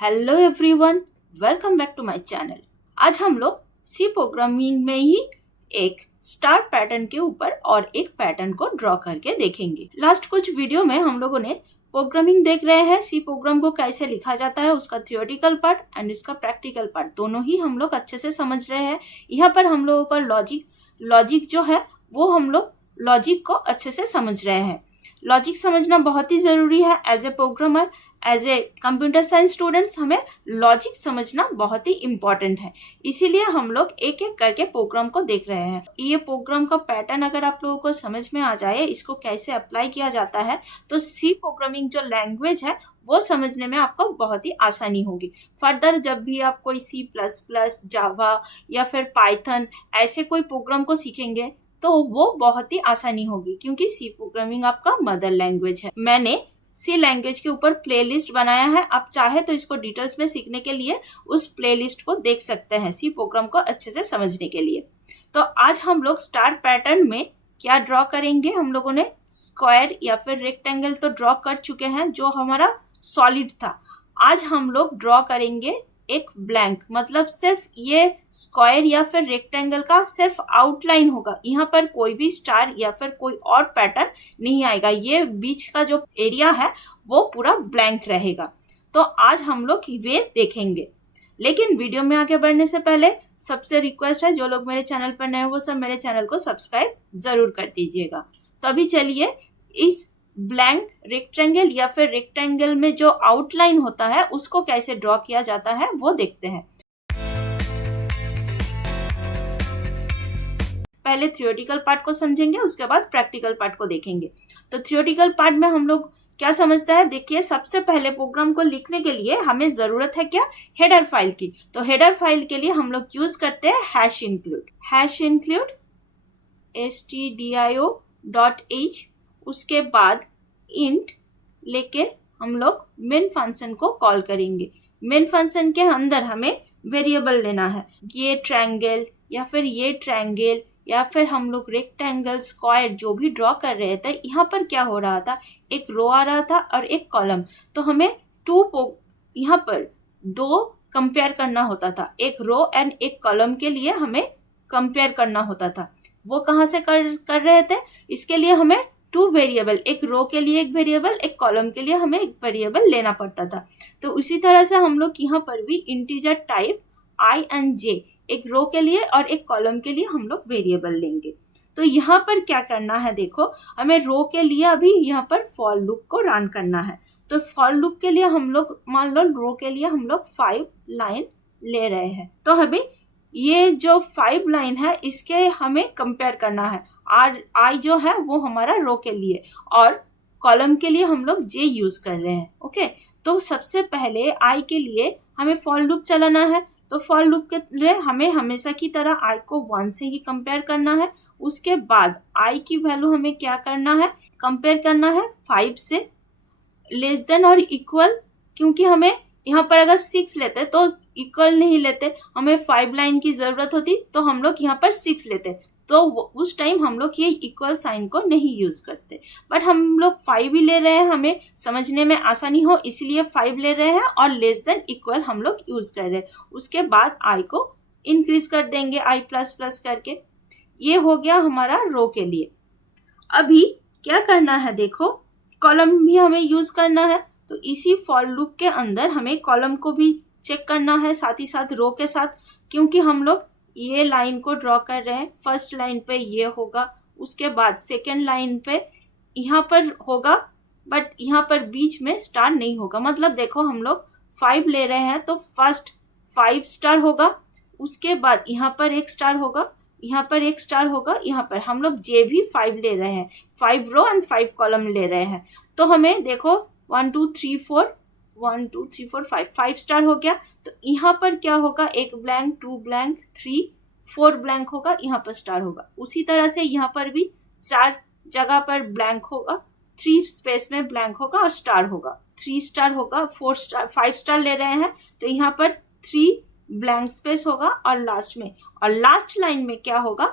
Hello everyone, welcome back to my channel. आज हम लोग सी प्रोग्रामिंग में ही एक स्टार पैटर्न के ऊपर और एक पैटर्न को ड्रॉ करके देखेंगे। लास्ट कुछ वीडियो में हम लोगों ने प्रोग्रामिंग देख रहे हैं, सी प्रोग्राम को कैसे लिखा जाता है, उसका थियोरेटिकल पार्ट एंड उसका प्रैक्टिकल पार्ट दोनों ही हम लोग अच्छे से समझ रहे हैं। यहाँ पर हम लोगों का लॉजिक जो है वो हम लोग लॉजिक को अच्छे से समझ रहे हैं। लॉजिक समझना बहुत ही जरूरी है। As a programmer, as a computer science students, हमें लॉजिक समझना बहुत ही इम्पोर्टेंट है। इसीलिए हम लोग एक एक करके प्रोग्राम को देख रहे हैं। ये प्रोग्राम का पैटर्न अगर आप लोगों को समझ में आ जाए, इसको कैसे अप्लाई किया जाता है, तो सी प्रोग्रामिंग जो लैंग्वेज है वो समझने में आपको बहुत ही आसानी होगी। फर्दर जब भी आप कोई C++, जावा या फिर पाइथन ऐसे कोई प्रोग्राम को सीखेंगे तो वो बहुत ही आसानी होगी, क्योंकि सी प्रोग्रामिंग आपका मदर लैंग्वेज है। मैंने सी लैंग्वेज के ऊपर प्लेलिस्ट बनाया है। आप चाहे तो इसको डिटेल्स में सीखने के लिए उस प्लेलिस्ट को देख सकते हैं, सी प्रोग्राम को अच्छे से समझने के लिए। तो आज हम लोग स्टार पैटर्न में क्या ड्रॉ करेंगे। हम लोगों ने स्क्वायर या फिर रेक्टेंगल तो ड्रॉ कर चुके हैं जो हमारा सॉलिड था। आज हम लोग ड्रॉ करेंगे एक ब्लैंक, मतलब सिर्फ ये स्क्वायर या फिर रेक्टेंगल का सिर्फ आउटलाइन होगा। यहाँ पर कोई भी स्टार या फिर कोई और पैटर्न नहीं आएगा। ये बीच का जो एरिया है वो पूरा ब्लैंक रहेगा। तो आज हम लोग ये देखेंगे। लेकिन वीडियो में आगे बढ़ने से पहले सबसे रिक्वेस्ट है, जो लोग मेरे चैनल पर नए हैं वो सब मेरे चैनल को सब्सक्राइब जरूर कर दीजिएगा। तो अभी चलिए इस ब्लैंक रेक्टेंगल या फिर रेक्टेंगल में जो आउटलाइन होता है उसको कैसे ड्रॉ किया जाता है वो देखते हैं। पहले थियोरेटिकल पार्ट को समझेंगे, उसके बाद प्रैक्टिकल पार्ट को देखेंगे। तो थियोरेटिकल पार्ट में हम लोग क्या समझते हैं, देखिए सबसे पहले प्रोग्राम को लिखने के लिए हमें जरूरत है क्या, हेडर फाइल की। तो हेडर फाइल के लिए हम लोग यूज करते हैं #include stdio.h। उसके बाद इंट लेके हम लोग मेन फंक्शन को कॉल करेंगे। मेन फंक्शन के अंदर हमें वेरिएबल लेना है, ये ट्रायंगल या फिर ये ट्रायंगल या फिर हम लोग रेक्टेंगल, स्क्वायर जो भी ड्रॉ कर रहे थे। यहाँ पर क्या हो रहा था, एक रो आ रहा था और एक कॉलम। तो हमें यहाँ पर दो कंपेयर करना होता था, एक रो एंड एक कॉलम के लिए हमें कंपेयर करना होता था। वो कहाँ से कर रहे थे, इसके लिए हमें 2 वेरिएबल, एक रो के लिए एक वेरिएबल, एक कॉलम के लिए हमें एक वेरिएबल लेना पड़ता था। तो उसी तरह से हम लोग यहाँ पर भी integer type i and j, एक रो के लिए और एक कॉलम के लिए हम लोग वेरिएबल लेंगे। तो यहाँ पर क्या करना है, देखो हमें रो के लिए अभी यहाँ पर फॉर लूप को रन करना है। तो फॉर लूप के लिए हम लोग मान लो रो के लिए हम लोग 5 लाइन ले रहे हैं। तो हमें ये जो 5 लाइन है इसके हमें कंपेयर करना है। आई जो है वो हमारा रो के लिए और कॉलम के लिए हम लोग जे यूज कर रहे हैं। ओके, तो सबसे पहले आई के लिए हमें फॉर लूप चलाना है। तो फॉर लूप के लिए हमें हमेशा की तरह आई को 1 से ही कंपेयर करना है। उसके बाद आई की वैल्यू हमें क्या करना है, कंपेयर करना है 5 से, लेस देन और इक्वल, क्योंकि हमें यहाँ पर अगर 6 लेते तो इक्वल नहीं लेते, हमें 5 लाइन की जरूरत होती तो हम लोग यहाँ पर 6 लेते, तो उस टाइम हम लोग ये इक्वल साइन को नहीं यूज करते। बट हम लोग 5 ही ले रहे हैं, हमें समझने में आसानी हो इसलिए 5 ले रहे हैं और लेस देन इक्वल हम लोग यूज कर रहे हैं। उसके बाद आई को इंक्रीज कर देंगे i++ करके। ये हो गया हमारा रो के लिए। अभी क्या करना है, देखो कॉलम भी हमें यूज करना है। तो इसी फॉर लूप के अंदर हमें कॉलम को भी चेक करना है साथ ही साथ रो के साथ, क्योंकि हम लोग ये लाइन को ड्रॉ कर रहे हैं। फर्स्ट लाइन पे ये होगा, उसके बाद सेकेंड लाइन पे यहाँ पर होगा, बट यहाँ पर बीच में स्टार नहीं होगा। मतलब देखो हम लोग 5 ले रहे हैं तो फर्स्ट 5 स्टार होगा, उसके बाद यहाँ पर एक स्टार होगा, यहाँ पर एक स्टार होगा, यहाँ पर हम लोग जे भी 5 ले रहे हैं, 5 रो एंड 5 कॉलम ले रहे हैं। तो हमें देखो 1 2 3 4 1 2 3 4 5 स्टार हो गया। तो यहाँ पर क्या होगा, एक ब्लैंक, 2 ब्लैंक, 3 4 ब्लैंक होगा, यहाँ पर स्टार होगा। उसी तरह से यहाँ पर भी 4 जगह पर ब्लैंक होगा, 3 स्पेस में ब्लैंक होगा और स्टार होगा, 3 स्टार होगा, 4 स्टार, 5 स्टार ले रहे हैं तो यहाँ पर 3 ब्लैंक स्पेस होगा और लास्ट लाइन में क्या होगा,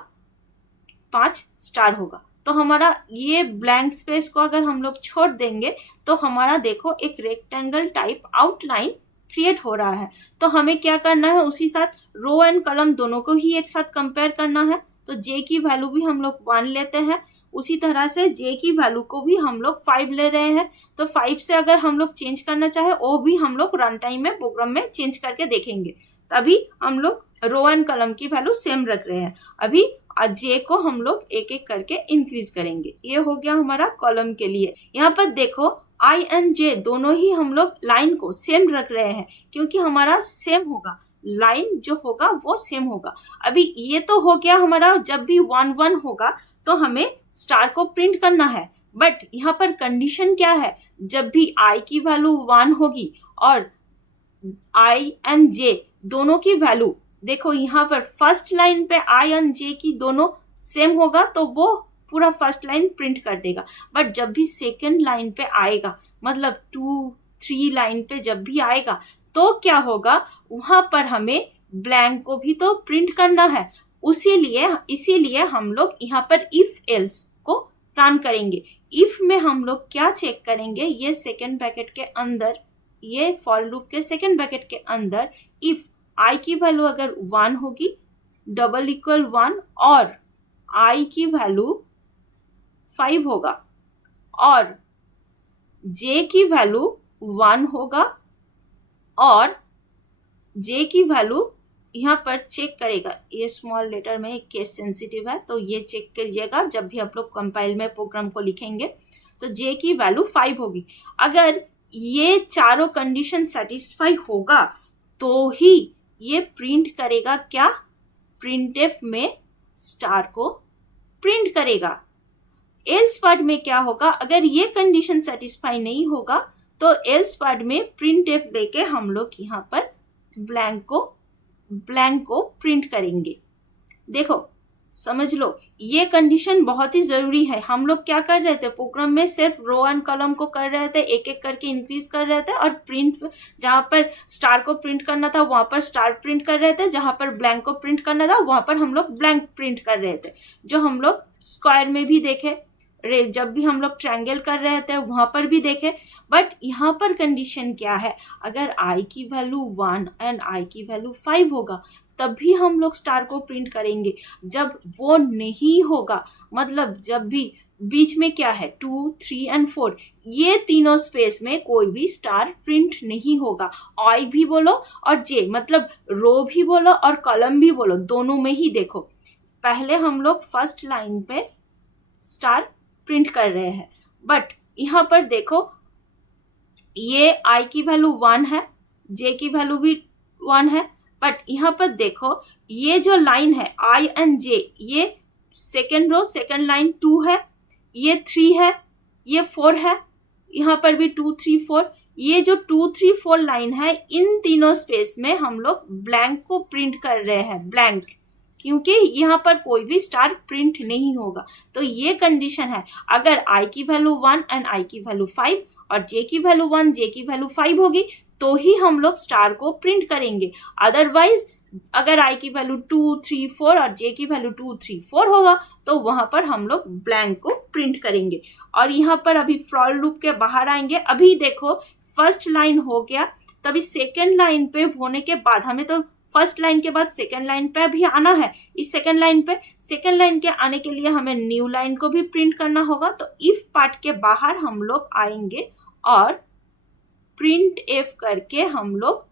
5 स्टार होगा। तो हमारा ये ब्लैंक स्पेस को अगर हम लोग छोड़ देंगे तो हमारा देखो एक रेक्टेंगल टाइप आउटलाइन क्रिएट हो रहा है। तो हमें क्या करना है, उसी साथ रो एंड कॉलम दोनों को ही एक साथ कंपेयर करना है। तो जे की वैल्यू भी हम लोग 1 लेते हैं, उसी तरह से जे की वैल्यू को भी हम लोग 5 ले रहे हैं। तो 5 से अगर हम लोग चेंज करना चाहे वो भी हम लोग रन टाइम में प्रोग्राम में चेंज करके देखेंगे। तभी हम लोग रो एंड कॉलम की वैल्यू सेम रख रहे हैं। अभी जे को हम लोग एक एक करके इंक्रीज करेंगे। ये हो गया हमारा कॉलम के लिए। यहाँ पर देखो आई एंड जे दोनों ही हम लोग लाइन को सेम रख रहे हैं, क्योंकि हमारा सेम होगा, लाइन जो होगा वो सेम होगा। अभी ये तो हो गया हमारा, जब भी 1 1 होगा तो हमें स्टार को प्रिंट करना है। बट यहाँ पर कंडीशन क्या है, जब भी आई की वैल्यू 1 होगी और आई एंड जे दोनों की वैल्यू, देखो यहाँ पर फर्स्ट लाइन पे आई एंड जे की दोनों सेम होगा तो वो पूरा फर्स्ट लाइन प्रिंट कर देगा। बट जब भी सेकंड लाइन पे आएगा, मतलब 2 3 लाइन पे जब भी आएगा तो क्या होगा, वहां पर हमें ब्लैंक को भी तो प्रिंट करना है। इसीलिए हम लोग यहाँ पर इफ एल्स को रन करेंगे। इफ में हम लोग क्या चेक करेंगे, ये सेकंड ब्रैकेट के अंदर, ये फॉर लूप के सेकंड ब्रैकेट के अंदर इफ आई की वैल्यू अगर 1 होगी, डबल इक्वल 1, और आई की वैल्यू 5 होगा और जे की वैल्यू 1 होगा और जे की वैल्यू यहाँ पर चेक करेगा। ये स्मॉल लेटर में केस सेंसिटिव है तो ये चेक करिएगा जब भी आप लोग कंपाइल में प्रोग्राम को लिखेंगे। तो जे की वैल्यू 5 होगी। अगर ये चारों कंडीशन सेटिस्फाई होगा तो ही ये प्रिंट करेगा क्या, प्रिंटएफ में स्टार को प्रिंट करेगा। एल्स पार्ट में क्या होगा, अगर ये कंडीशन सेटिस्फाई नहीं होगा तो एल्स पार्ट में प्रिंटएफ लेके हम लोग यहाँ पर ब्लैंक को प्रिंट करेंगे। देखो समझ लो, ये कंडीशन बहुत ही जरूरी है। हम लोग क्या कर रहे थे, प्रोग्राम में सिर्फ रो एंड कॉलम को कर रहे थे, एक एक करके इंक्रीज कर रहे थे, और प्रिंट जहां पर स्टार को प्रिंट करना था वहां पर स्टार प्रिंट कर रहे थे, जहां पर ब्लैंक को प्रिंट करना था वहां पर हम लोग ब्लैंक प्रिंट कर रहे थे। जो हम लोग स्क्वायर में भी देखे, जब भी हम लोग ट्रायंगल कर रहे थे वहां पर भी देखे। बट यहाँ पर कंडीशन क्या है, अगर आई की वैल्यू 1 एंड आई की वैल्यू 5 होगा तभी हम लोग स्टार को प्रिंट करेंगे। जब वो नहीं होगा, मतलब जब भी बीच में क्या है 2 3 एंड 4, ये तीनों स्पेस में कोई भी स्टार प्रिंट नहीं होगा। आई भी बोलो और जे, मतलब रो भी बोलो और कॉलम भी बोलो, दोनों में ही देखो पहले हम लोग फर्स्ट लाइन पे स्टार प्रिंट कर रहे हैं। बट यहाँ पर देखो ये आई की वैल्यू 1 है, जे की वैल्यू भी 1 है। बट यहाँ पर देखो ये जो लाइन है आई एंड जे, ये सेकेंड रो सेकेंड लाइन 2 है, ये 3 है, ये 4 है, यहाँ पर भी 2 3 4। ये जो 2 3 4 लाइन है, इन तीनों स्पेस में हम लोग ब्लैंक को प्रिंट कर रहे हैं, ब्लैंक, क्योंकि यहाँ पर कोई भी स्टार प्रिंट नहीं होगा। तो ये कंडीशन है, अगर आई की वैल्यू 1 एंड आई की वैल्यू 5 और जे की वैल्यू 1 जे की वैल्यू 5 होगी तो ही हम लोग स्टार को प्रिंट करेंगे। अदरवाइज अगर आई की वैल्यू 2 3 4 और जे की वैल्यू 2 3 4 होगा तो वहां पर हम लोग ब्लैंक को प्रिंट करेंगे। और यहाँ पर अभी फॉर लूप के बाहर आएंगे। अभी देखो फर्स्ट लाइन हो गया, तो अभी सेकेंड लाइन पे होने के बाद हमें तो फर्स्ट लाइन के बाद सेकेंड लाइन पे भी आना है। इस सेकेंड लाइन के आने के लिए हमें न्यू लाइन को भी प्रिंट करना होगा। तो इफ पार्ट के बाहर हम लोग आएंगे और प्रिंट एफ करके हम लोग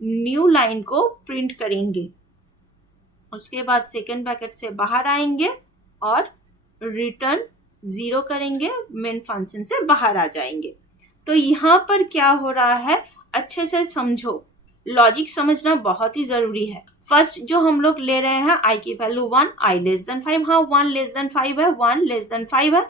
न्यू लाइन को प्रिंट करेंगे। उसके बाद सेकेंड ब्रैकेट से बाहर आएंगे और रिटर्न 0 करेंगे, मेन फंक्शन से बाहर आ जाएंगे। तो यहाँ पर क्या हो रहा है अच्छे से समझो, लॉजिक समझना बहुत ही जरूरी है। फर्स्ट जो हम लोग ले रहे हैं आई की वैल्यू 1, आई लेस देन 5, हाँ 1 लेस देन 5 है, 1 लेस देन 5 है,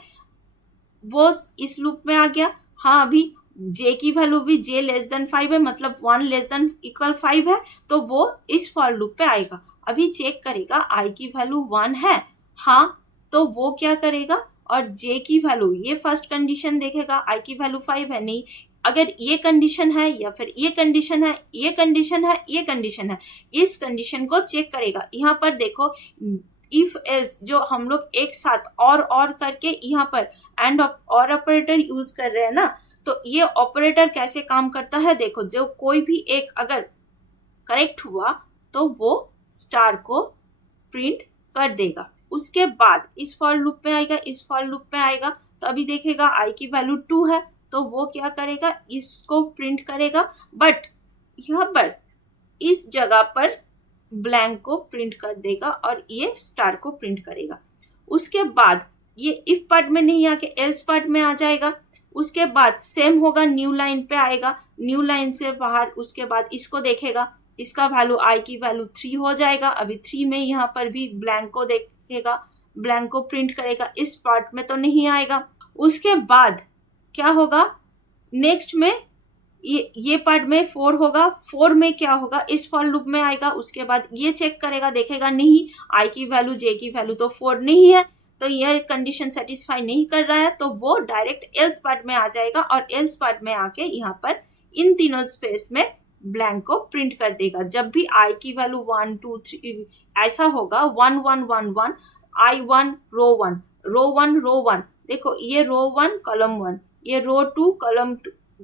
वो इस लूप में आ गया। हाँ अभी जे की वैल्यू भी जे लेस देन 5 है, मतलब 1 लेस देन इक्वल 5 है, तो वो इस फॉर लूप पे आएगा। अभी चेक करेगा आई की वैल्यू 1 है, हाँ तो वो क्या करेगा, और जे की वैल्यू, ये फर्स्ट कंडीशन देखेगा, आई की वैल्यू 5 है, नहीं अगर ये कंडीशन है या फिर ये कंडीशन है, ये कंडीशन है, ये कंडीशन है, इस कंडीशन को चेक करेगा। यहाँ पर देखो इफ एल्स जो हम लोग एक साथ और करके यहाँ पर एंड और ऑपरेटर यूज कर रहे हैं ना, तो ये ऑपरेटर कैसे काम करता है देखो, जो कोई भी एक अगर करेक्ट हुआ तो वो स्टार को प्रिंट कर देगा। उसके बाद इस फॉर लूप में आएगा, इस फॉर लूप में आएगा, तो अभी देखेगा आई की वैल्यू 2 है, तो वो क्या करेगा, इसको प्रिंट करेगा, बट यहाँ पर इस जगह पर ब्लैंक को प्रिंट कर देगा और ये स्टार को प्रिंट करेगा। उसके बाद ये इफ पार्ट में नहीं आके एल्स पार्ट में आ जाएगा। उसके बाद सेम होगा, न्यू लाइन पे आएगा, न्यू लाइन से बाहर उसके बाद इसको देखेगा, इसका वैल्यू आई की वैल्यू 3 हो जाएगा। अभी 3 में यहाँ पर भी ब्लैंक को देखेगा, ब्लैंक को प्रिंट करेगा, इस पार्ट में तो नहीं आएगा। उसके बाद क्या होगा, नेक्स्ट में ये पार्ट में 4 होगा, 4 में क्या होगा, इस फॉर लूप में आएगा। उसके बाद ये चेक करेगा, देखेगा नहीं आई की वैल्यू जे की वैल्यू तो 4 नहीं है, तो यह कंडीशन सेटिस्फाई नहीं कर रहा है, तो वो डायरेक्ट एल्स पार्ट में आ जाएगा और एल्स पार्ट में आके यहाँ पर इन तीनों स्पेस में ब्लैंक को प्रिंट कर देगा। जब भी आई की वैल्यू 1 2 3 ऐसा होगा, 1 1 1 1 आई 1 रो 1 रो 1 रो 1, देखो ये रो 1 कॉलम 1, ये रो 2 कॉलम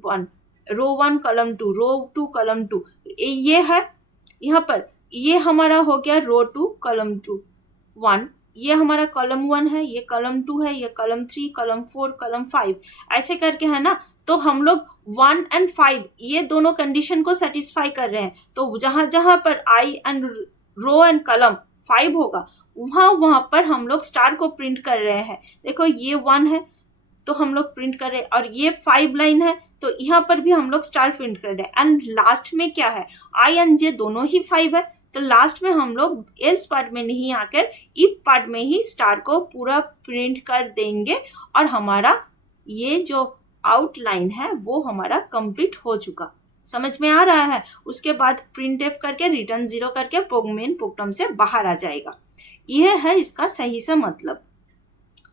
1, रो 1 कॉलम 2, रो 2 कॉलम 2, ये है यहाँ पर, ये हमारा हो गया रो 2 कॉलम 2 1, ये हमारा कॉलम 1 है, ये कॉलम 2 है, ये कॉलम 3 कॉलम 4 कॉलम 5 ऐसे करके है ना। तो हम लोग 1 एंड 5 ये दोनों कंडीशन को सेटिस्फाई कर रहे हैं, तो जहां जहां पर आई एंड रो एंड कॉलम 5 होगा वहां पर हम लोग स्टार को प्रिंट कर रहे हैं। देखो ये 1 है तो हम लोग प्रिंट कर रहे हैं, और ये 5 लाइन है तो यहाँ पर भी हम लोग स्टार प्रिंट कर रहे हैं। एंड लास्ट में क्या है, आई एंड जे दोनों ही 5 है, तो लास्ट में हम लोग एल्स पार्ट में नहीं आकर इफ पार्ट में ही स्टार को पूरा प्रिंट कर देंगे और हमारा ये जो आउटलाइन है वो हमारा कंप्लीट हो चुका। समझ में आ रहा है। उसके बाद प्रिंट एफ करके रिटर्न 0 करके मेन प्रोग्राम से बाहर आ जाएगा। यह है इसका सही से मतलब।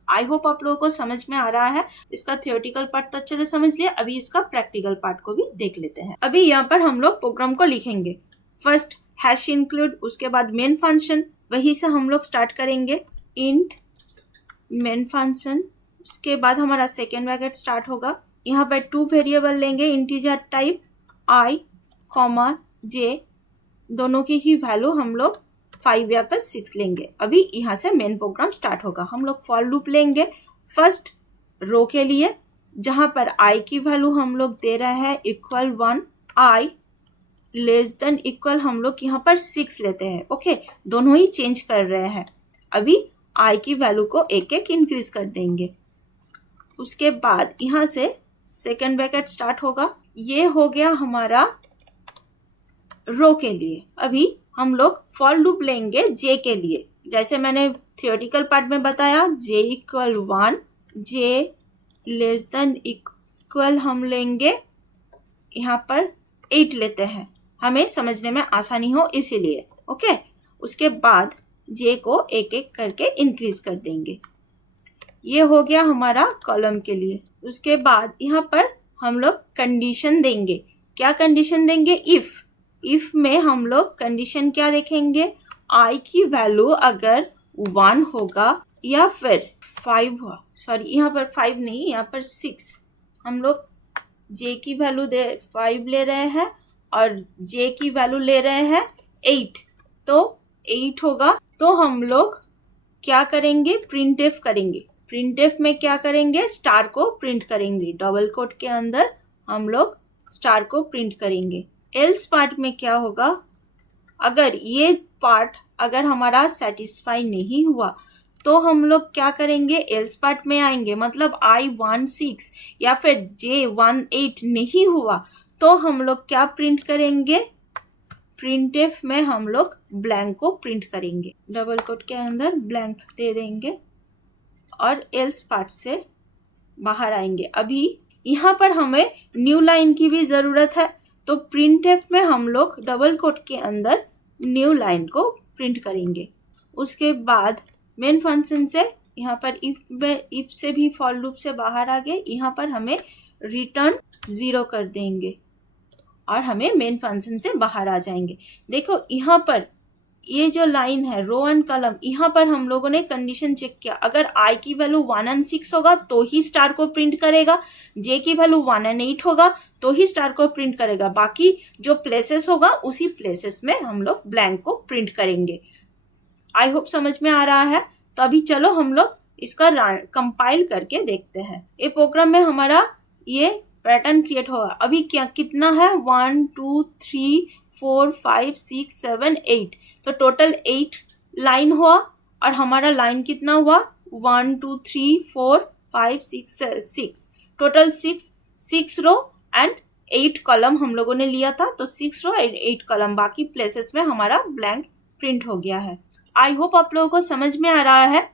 आई होप आप लोगों को समझ में आ रहा है। इसका थियोरेटिकल पार्ट तो अच्छे से समझ लिया, अभी इसका प्रैक्टिकल पार्ट को भी देख लेते हैं। अभी यहाँ पर हम लोग प्रोग्राम को लिखेंगे। फर्स्ट हैश इंक्लूड, उसके बाद मेन फंक्शन, वहीं से हम लोग स्टार्ट करेंगे इंट मेन फंक्शन। उसके बाद हमारा सेकेंड ब्रैकेट स्टार्ट होगा। यहाँ पर 2 वेरिएबल लेंगे इंटीजर टाइप, आई कॉमा जे, दोनों की ही वैल्यू हम लोग 5 या फिर 6 लेंगे। अभी यहाँ से मेन प्रोग्राम स्टार्ट होगा। हम लोग फॉर लूप लेंगे फर्स्ट रो के लिए, जहाँ पर आई की वैल्यू हम लोग दे रहे हैं इक्वल 1, आई लेस देन इक्वल हम लोग यहाँ पर 6 लेते हैं। ओके, दोनों ही चेंज कर रहे हैं। अभी आई की वैल्यू को एक एक इंक्रीज कर देंगे। उसके बाद यहाँ से सेकेंड ब्रैकेट स्टार्ट होगा। ये हो गया हमारा रो के लिए। अभी हम लोग फॉर लूप लेंगे जे के लिए, जैसे मैंने थियोरेटिकल पार्ट में बताया, जे इक्वल 1, जे लेस देन इक्वल हम लेंगे यहाँ पर 8 लेते हैं, हमें समझने में आसानी हो इसीलिए। ओके, उसके बाद जे को एक एक करके इंक्रीज कर देंगे। ये हो गया हमारा कॉलम के लिए। उसके बाद यहाँ पर हम लोग कंडीशन देंगे। क्या कंडीशन देंगे, इफ में हम लोग कंडीशन क्या देखेंगे, आई की वैल्यू अगर 1 होगा या फिर 5 हुआ, सॉरी यहाँ पर 5 नहीं, यहाँ पर 6, हम लोग जे की वैल्यू 5 ले रहे हैं और जे की वैल्यू ले रहे हैं 8, तो 8 होगा तो हम लोग क्या करेंगे, प्रिंट एफ करेंगे। प्रिंट एफ में क्या करेंगे, स्टार को प्रिंट करेंगे। डबल कोट के अंदर हम लोग स्टार को प्रिंट करेंगे। एल्स पार्ट में क्या होगा, अगर ये पार्ट अगर हमारा सेटिस्फाई नहीं हुआ तो हम लोग क्या करेंगे, एल्स पार्ट में आएंगे। मतलब आई 1 6 या फिर जे 1 8 नहीं हुआ तो हम लोग क्या प्रिंट करेंगे, प्रिंट एफ में हम लोग ब्लैंक को प्रिंट करेंगे। डबल कोट के अंदर ब्लैंक दे देंगे और एल्स पार्ट से बाहर आएंगे। अभी यहाँ पर हमें न्यू लाइन की भी जरूरत है, तो प्रिंट एफ में हम लोग डबल कोट के अंदर न्यू लाइन को प्रिंट करेंगे। उसके बाद मेन फंक्शन से यहाँ पर इफ से भी फॉर लूप से बाहर आ गए, यहाँ पर हमें रिटर्न 0 कर देंगे और हमें मेन फंक्शन से बाहर आ जाएंगे। देखो यहाँ पर ये जो लाइन है रो एंड कॉलम, यहाँ पर हम लोगों ने कंडीशन चेक किया, अगर i की वैल्यू 1 and 6 होगा तो ही स्टार को प्रिंट करेगा, j की वैल्यू 1 and 8 होगा तो ही स्टार को प्रिंट करेगा, बाकी जो प्लेसेस होगा उसी प्लेसेस में हम लोग ब्लैंक को प्रिंट करेंगे। आई होप समझ में आ रहा है। तो अभी चलो हम लोग इसका कंपाइल करके देखते हैं। ये प्रोग्राम में हमारा ये पैटर्न क्रिएट होगा। अभी क्या कितना है, 1 2 3 4 5 6 7 8, तो टोटल 8 लाइन हुआ और हमारा लाइन कितना हुआ 1 2 3 4 5 6, टोटल 6 रो एंड 8 कॉलम हम लोगों ने लिया था, तो 6 रो एंड 8 कॉलम, बाकी प्लेसेस में हमारा ब्लैंक प्रिंट हो गया है। आई होप आप लोगों को समझ में आ रहा है।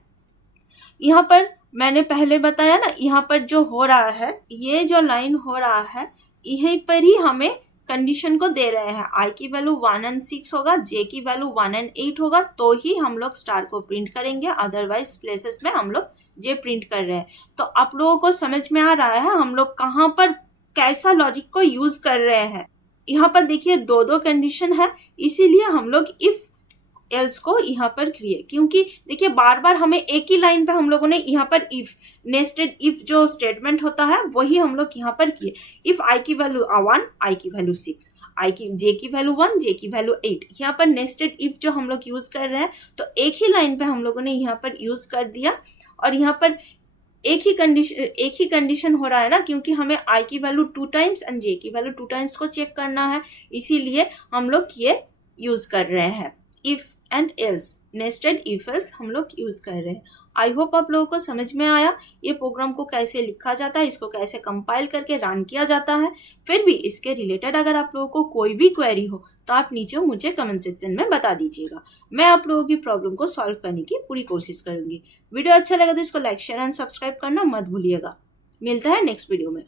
यहाँ पर मैंने पहले बताया ना, यहाँ पर जो हो रहा है, ये जो लाइन हो रहा है, यहीं पर ही हमें कंडीशन को दे रहे हैं, i की वैल्यू 1 and 6 होगा, j की वैल्यू 1 and 8 होगा तो ही हम लोग स्टार को प्रिंट करेंगे, अदरवाइज प्लेसेस में हम लोग j प्रिंट कर रहे हैं। तो आप लोगों को समझ में आ रहा है हम लोग कहाँ पर कैसा लॉजिक को यूज कर रहे हैं। यहाँ पर देखिए दो कंडीशन है, इसीलिए हम लोग इफ एल्स को यहाँ पर क्रिएट, क्योंकि देखिए बार बार हमें एक ही लाइन पे हम लोगों ने यहाँ पर इफ नेस्टेड इफ जो स्टेटमेंट होता है वही हम लोग यहाँ पर किए। इफ आई की वैल्यू 1, आई की वैल्यू 6, जे की वैल्यू 1, जे की वैल्यू 8, यहाँ पर नेस्टेड इफ जो हम लोग यूज कर रहे हैं, तो एक ही लाइन पे हम लोगों ने यहाँ पर यूज कर दिया और यहाँ पर एक ही कंडीशन हो रहा है ना, क्योंकि हमें i की वैल्यू 2 टाइम्स एंड j की वैल्यू 2 टाइम्स को चेक करना है, इसीलिए हम लोग ये यूज कर रहे हैं। If and else, nested if else हम लोग यूज कर रहे हैं। आई होप आप लोगों को समझ में आया ये प्रोग्राम को कैसे लिखा जाता है, इसको कैसे कंपाइल करके रन किया जाता है। फिर भी इसके रिलेटेड अगर आप लोगों को कोई भी क्वेरी हो तो आप नीचे मुझे कमेंट सेक्शन में बता दीजिएगा, मैं आप लोगों की प्रॉब्लम को सॉल्व करने की पूरी कोशिश करूंगी। वीडियो अच्छा लगा तो इसको लाइक शेयर एंड सब्सक्राइब करना मत भूलिएगा। मिलता है नेक्स्ट वीडियो में।